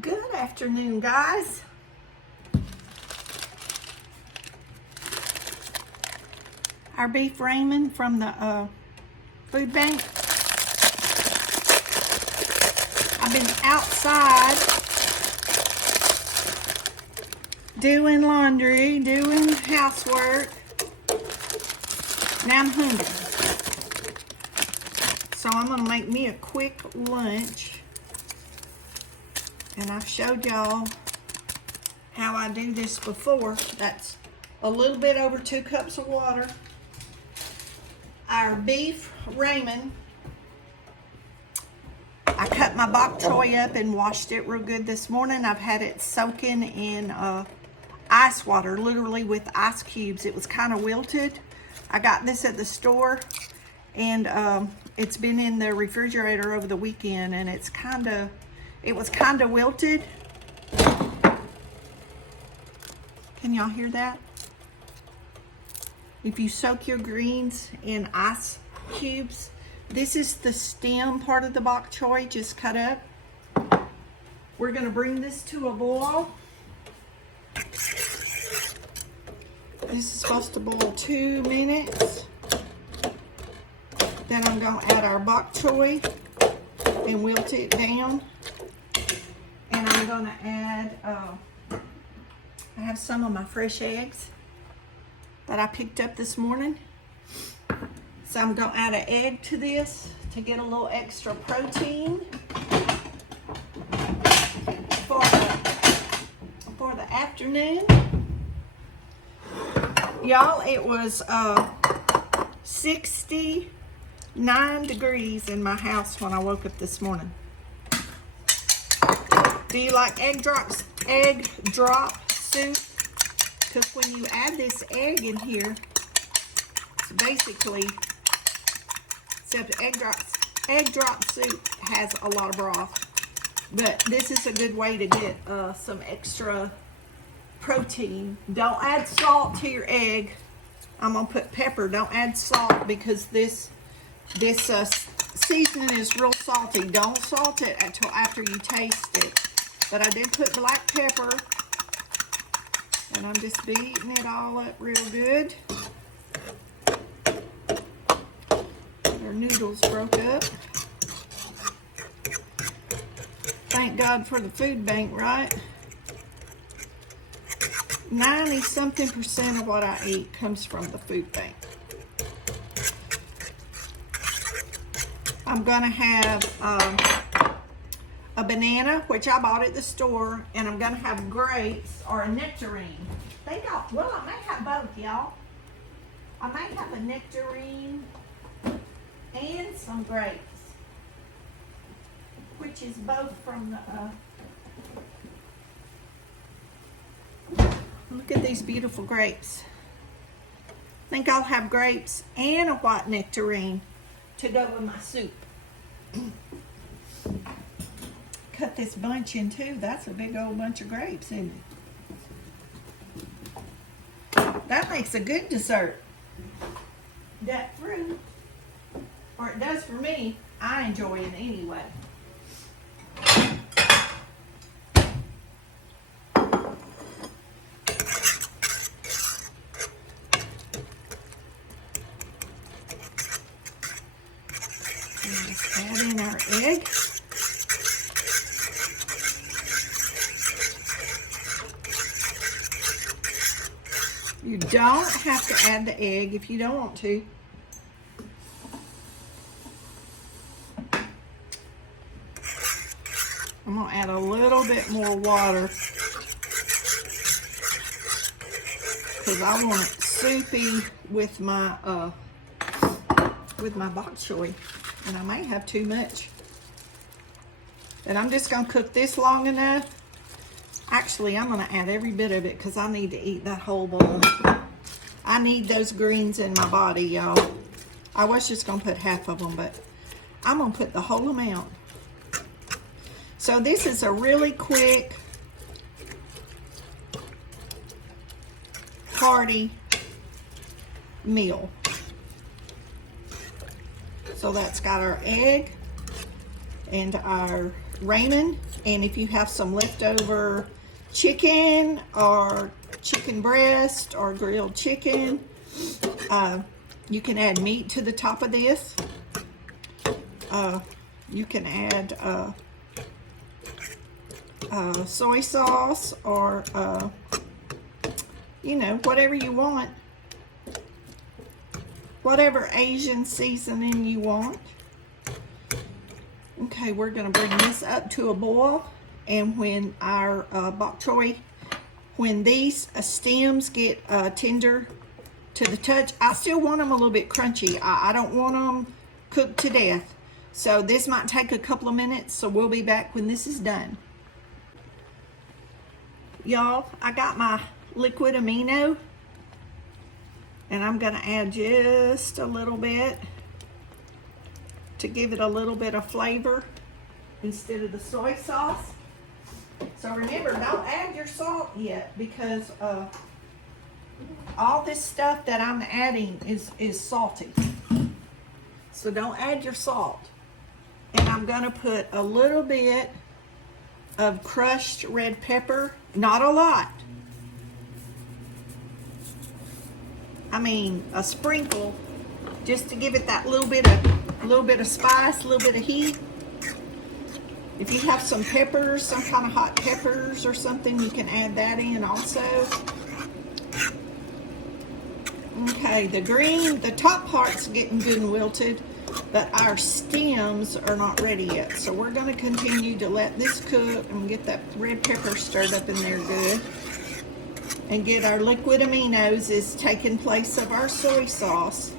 Good afternoon, guys. Our beef ramen from the food bank. I've been outside doing laundry, doing housework. Now I'm hungry. So I'm gonna make me a quick lunch. And I've showed y'all how I do this before. That's a little bit over 2 cups of water. Our beef ramen. I cut my bok choy up and washed it real good this morning. I've had it soaking in ice water, literally with ice cubes. It was kind of wilted. I got this at the store, and it's been in the refrigerator over the weekend, and it was kind of wilted. Can y'all hear that? If you soak your greens in ice cubes, this is the stem part of the bok choy just cut up. We're gonna bring this to a boil. This is supposed to boil 2 minutes. Then I'm gonna add our bok choy and wilt it down. And I'm gonna add, I have some of my fresh eggs that I picked up this morning. So I'm gonna add an egg to this to get a little extra protein for the afternoon. Y'all, it was 69 degrees in my house when I woke up this morning. Do you like egg drop soup? Because when you add this egg in here, it's basically, except egg drop soup has a lot of broth, but this is a good way to get some extra protein. Don't add salt to your egg. I'm gonna put pepper. Don't add salt because this seasoning is real salty. Don't salt it until after you taste it. But I did put black pepper, and I'm just beating it all up real good. Their noodles broke up. Thank God for the food bank, right? 90-something% of what I eat comes from the food bank. I'm gonna have a banana, which I bought at the store, and I'm gonna have grapes or a nectarine. Well, I may have both, y'all. I may have a nectarine and some grapes, which is both from the, look at these beautiful grapes. I think I'll have grapes and a white nectarine to go with my soup. Cut this bunch in two. That's a big old bunch of grapes, isn't it? That makes a good dessert. That fruit, or it does for me. I enjoy it anyway. Just add in our egg. You don't have to add the egg if you don't want to. I'm gonna add a little bit more water because I want it soupy with my bok choy, and I may have too much. And I'm just gonna cook this long enough. Actually, I'm gonna add every bit of it because I need to eat that whole bowl. I need those greens in my body, y'all. I was just gonna put half of them, but I'm gonna put the whole amount. So this is a really quick, hearty meal. So that's got our egg and our ramen, and if you have some leftover chicken or chicken breast or grilled chicken, you can add meat to the top of this. You can add soy sauce or you know, whatever you want, whatever Asian seasoning you want. Okay, we're gonna bring this up to a boil, and when our bok choy, when these stems get tender to the touch, I still want them a little bit crunchy. I don't want them cooked to death. So this might take a couple of minutes, so we'll be back when this is done. Y'all, I got my liquid amino, and I'm gonna add just a little bit to give it a little bit of flavor instead of the soy sauce. So remember, don't add your salt yet, because all this stuff that I'm adding is salty. So don't add your salt. And I'm gonna put a little bit of crushed red pepper, not a lot. I mean, a sprinkle, just to give it that little bit of spice, a little bit of heat. If you have some peppers, some kind of hot peppers or something, you can add that in also. Okay, the top part's getting good and wilted, but our stems are not ready yet. So we're gonna continue to let this cook and get that red pepper stirred up in there good. And get our liquid aminos is taking place of our soy sauce.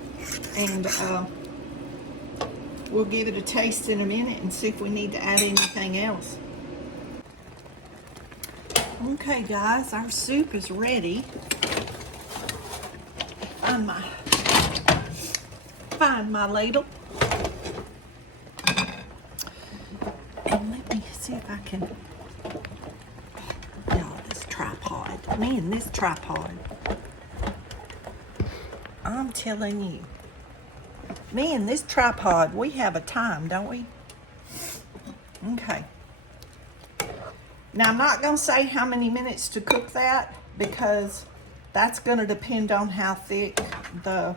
And we'll give it a taste in a minute and see if we need to add anything else. Okay guys, our soup is ready. Find my ladle. And let me see if I can, this tripod. Man, this tripod. I'm telling you. Man, this tripod, we have a time, don't we? Okay. Now, I'm not going to say how many minutes to cook that, because that's going to depend on how thick that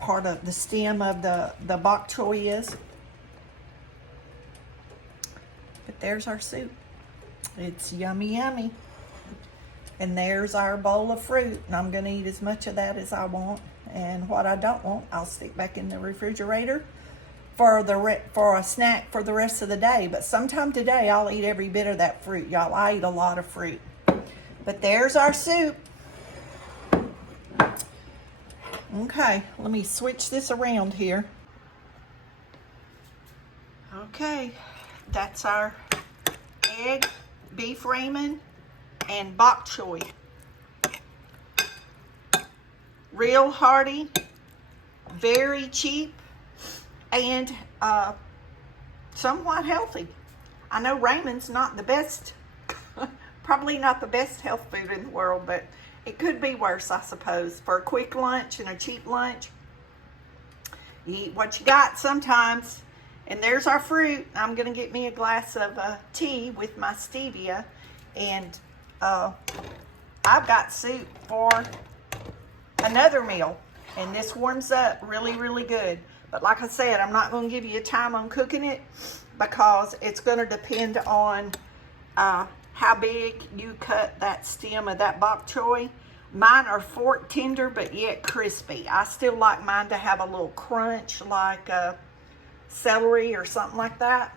part of the stem of the bok choy is. But there's our soup. It's yummy, yummy. And there's our bowl of fruit. And I'm going to eat as much of that as I want. And what I don't want, I'll stick back in the refrigerator for a snack for the rest of the day. But sometime today, I'll eat every bit of that fruit, y'all. I eat a lot of fruit. But there's our soup. Okay, let me switch this around here. Okay, that's our egg, beef ramen, and bok choy. Real hearty, very cheap, and somewhat healthy. I know ramen's not the best, probably not the best health food in the world, but it could be worse, I suppose. For a quick lunch and a cheap lunch, you eat what you got sometimes. And there's our fruit. I'm going to get me a glass of tea with my stevia. And I've got soup for another meal. And this warms up really, really good. But like I said, I'm not going to give you a time on cooking it, because it's going to depend on how big you cut that stem of that bok choy. Mine are fork tender, but yet crispy. I still like mine to have a little crunch, like celery or something like that.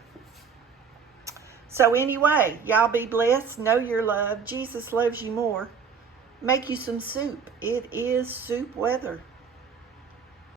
So anyway, y'all be blessed. Know you're loved. Jesus loves you more. Make you some soup. It is soup weather.